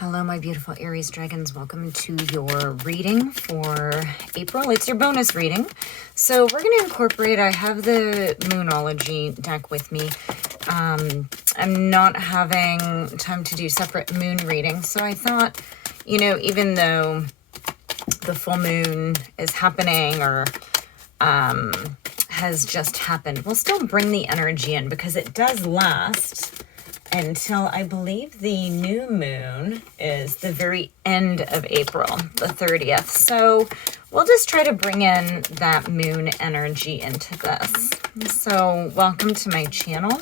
Hello, my beautiful Aries dragons. Welcome to your reading for April. It's your bonus reading. So we're going to incorporate, I have the Moonology deck with me. I'm not having time to do separate moon readings. So I thought, even though the full moon is happening or has just happened, we'll still bring the energy in because it does last until I believe the new moon is the very end of April, the 30th. So we'll just try to bring in that moon energy into this. So welcome to my channel.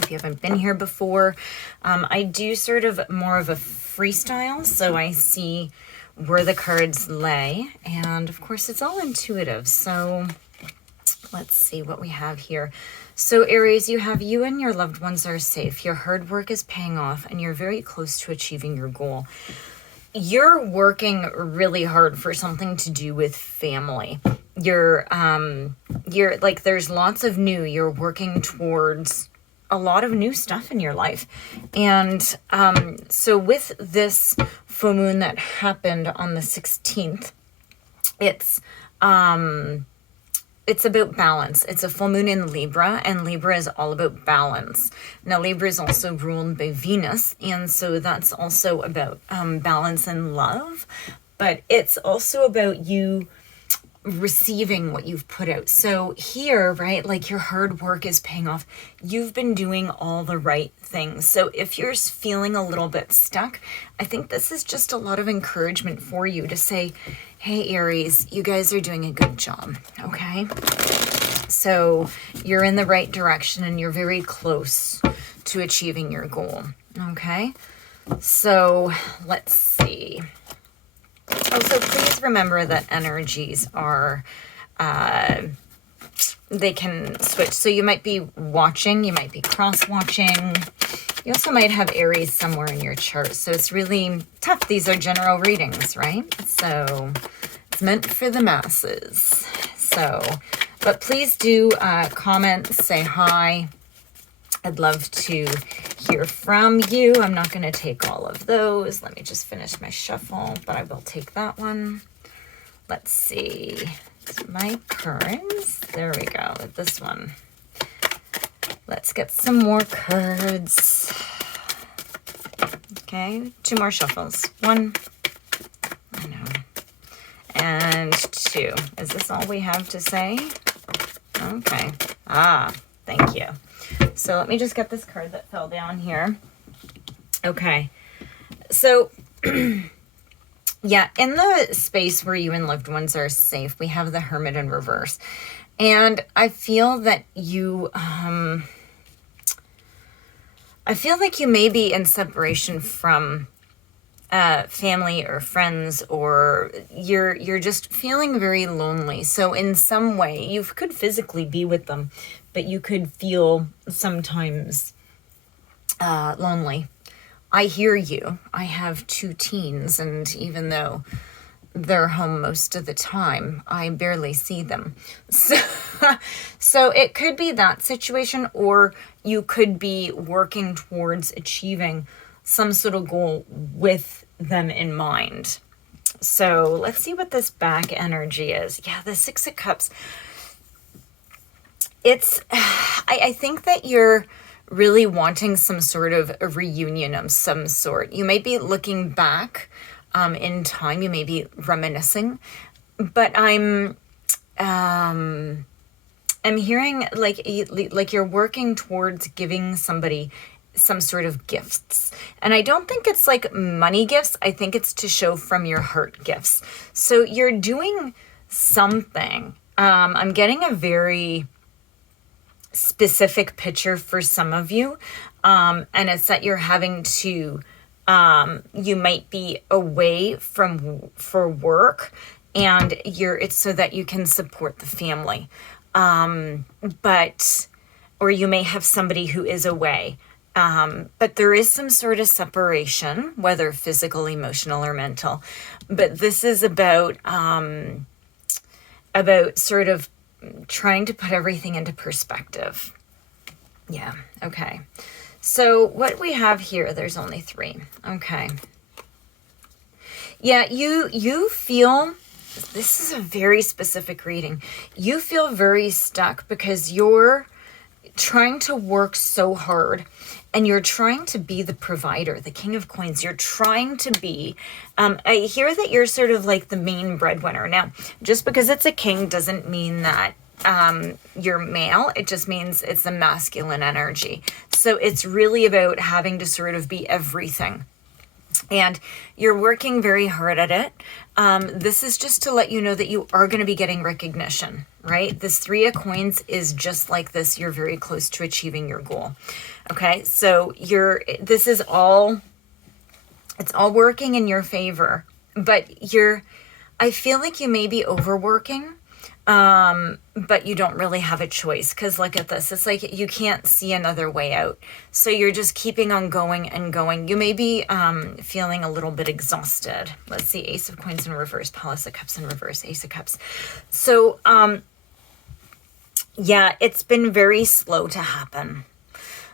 If you haven't been here before, I do sort of more of a freestyle. So I see where the cards lay. And of course, it's all intuitive. So let's see what we have here. So Aries, you and your loved ones are safe. Your hard work is paying off and you're very close to achieving your goal. You're working really hard for something to do with family. You're like, there's lots of new, you're working towards a lot of new stuff in your life. And so with this full moon that happened on the 16th, it's about balance. It's a full moon in Libra, and Libra is all about balance. Now, Libra is also ruled by Venus, and so that's also about balance and love, but it's also about you receiving what you've put out. So here, right, like your hard work is paying off. You've been doing all the right things. So if you're feeling a little bit stuck, I think this is just a lot of encouragement for you to say, hey, Aries, you guys are doing a good job, okay? So you're in the right direction and you're very close to achieving your goal, okay? So let's see. Also, please remember that energies are, they can switch. So you might be watching, you might be cross-watching. You also might have Aries somewhere in your chart. So it's really tough. These are general readings, right? So it's meant for the masses. So, but please do comment, say hi. I'd love to hear from you. I'm not going to take all of those. Let me just finish my shuffle, but I will take that one. Let's see. My cards. There we go. This one. Let's get some more cards. Okay, 2 more shuffles. 1. I know. And 2. Is this all we have to say? Okay. Thank you. So let me just get this card that fell down here. Okay. So, yeah, in the space where you and loved ones are safe, we have the Hermit in reverse. And I feel that you, I feel like you may be in separation from family or friends, or you're just feeling very lonely. So in some way, you could physically be with them, but you could feel sometimes lonely. I hear you. I have 2 teens, and even though they're home most of the time, I barely see them. So it could be that situation, or you could be working towards achieving some sort of goal with them in mind. So let's see what this back energy is. Yeah, the 6 of Cups. It's, I think that you're really wanting some sort of a reunion of some sort. You might be looking back in time. You may be reminiscing, but I'm hearing like you're working towards giving somebody some sort of gifts. And I don't think it's like money gifts. I think it's to show from your heart gifts. So you're doing something. I'm getting a very specific picture for some of you. And it's that you're having to, you might be away for work, and it's so that you can support the family. Or you may have somebody who is away. But there is some sort of separation, whether physical, emotional, or mental. But this is about sort of trying to put everything into perspective. Yeah, okay. So what we have here, there's only 3. Okay. Yeah, you feel, this is a very specific reading. You feel very stuck because you're trying to work so hard and you're trying to be the provider, the King of Coins. You're trying to be, I hear that you're sort of like the main breadwinner. Now, just because it's a king doesn't mean that you're male. It just means it's a masculine energy. So it's really about having to sort of be everything. And you're working very hard at it. This is just to let you know that you are going to be getting recognition, right? This 3 of Coins is just like this. You're very close to achieving your goal. Okay, so this is all, it's all working in your favor, but I feel like you may be overworking. But you don't really have a choice, because look at this. It's like you can't see another way out. So you're just keeping on going and going. You may be feeling a little bit exhausted. Let's see, Ace of Coins in reverse, Palace of Cups in reverse, Ace of Cups. So, yeah, it's been very slow to happen,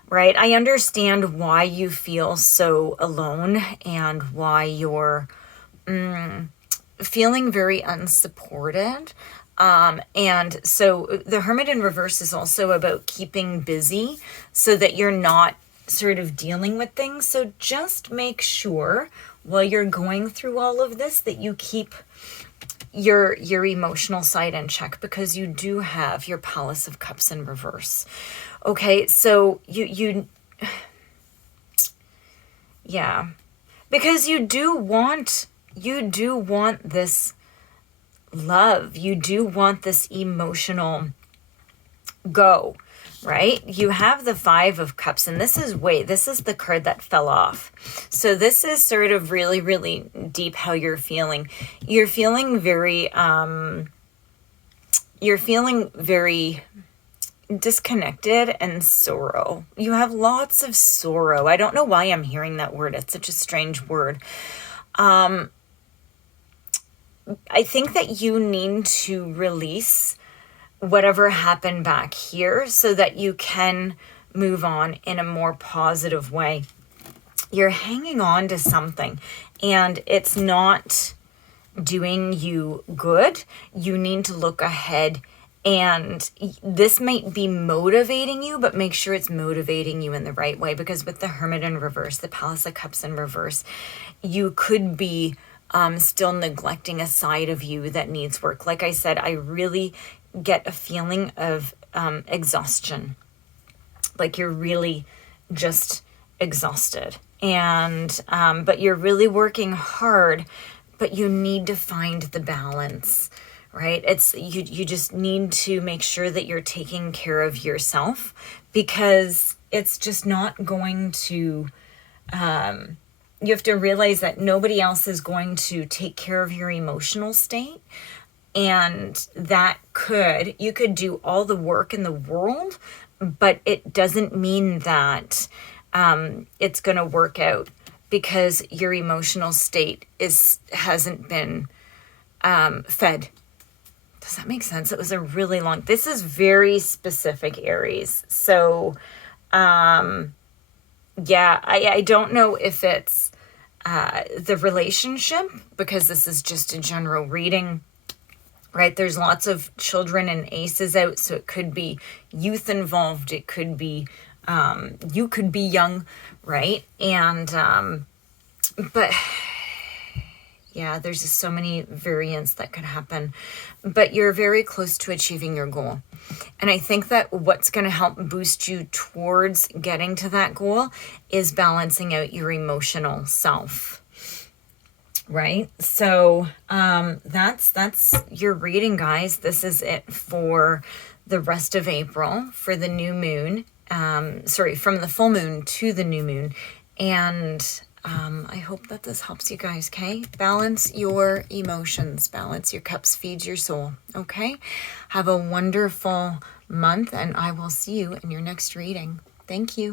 right? I understand why you feel so alone and why you're feeling very unsupported. And so the Hermit in reverse is also about keeping busy so that you're not sort of dealing with things. So just make sure while you're going through all of this that you keep your emotional side in check, because you do have your Palace of Cups in reverse. Okay, so yeah, because you do want this love. You do want this emotional go, right? You have the 5 of Cups, and this is the card that fell off. So this is sort of really, really deep how you're feeling. You're feeling very, disconnected and sorrow. You have lots of sorrow. I don't know why I'm hearing that word. It's such a strange word. I think that you need to release whatever happened back here so that you can move on in a more positive way. You're hanging on to something and it's not doing you good. You need to look ahead, and this might be motivating you, but make sure it's motivating you in the right way, because with the Hermit in reverse, the Palace of Cups in reverse, you could be still neglecting a side of you that needs work. Like I said, I really get a feeling of exhaustion. Like you're really just exhausted. And, but you're really working hard, but you need to find the balance, right? It's, you just need to make sure that you're taking care of yourself, because it's just not going to, you have to realize that nobody else is going to take care of your emotional state. And that you could do all the work in the world, but it doesn't mean that it's going to work out, because your emotional state hasn't been fed. Does that make sense? It was a really long, this is very specific, Aries. So, yeah, I don't know if it's the relationship, because this is just a general reading, right? There's lots of children and aces out, so it could be youth involved. It could be, you could be young, right? And, but yeah, there's just so many variants that could happen, but you're very close to achieving your goal. And I think that what's going to help boost you towards getting to that goal is balancing out your emotional self. Right? So that's your reading, guys. This is it for the rest of April, for the new moon. From the full moon to the new moon. And I hope that this helps you guys, okay? Balance your emotions. Balance your cups. Feed your soul, okay? Have a wonderful month, and I will see you in your next reading. Thank you.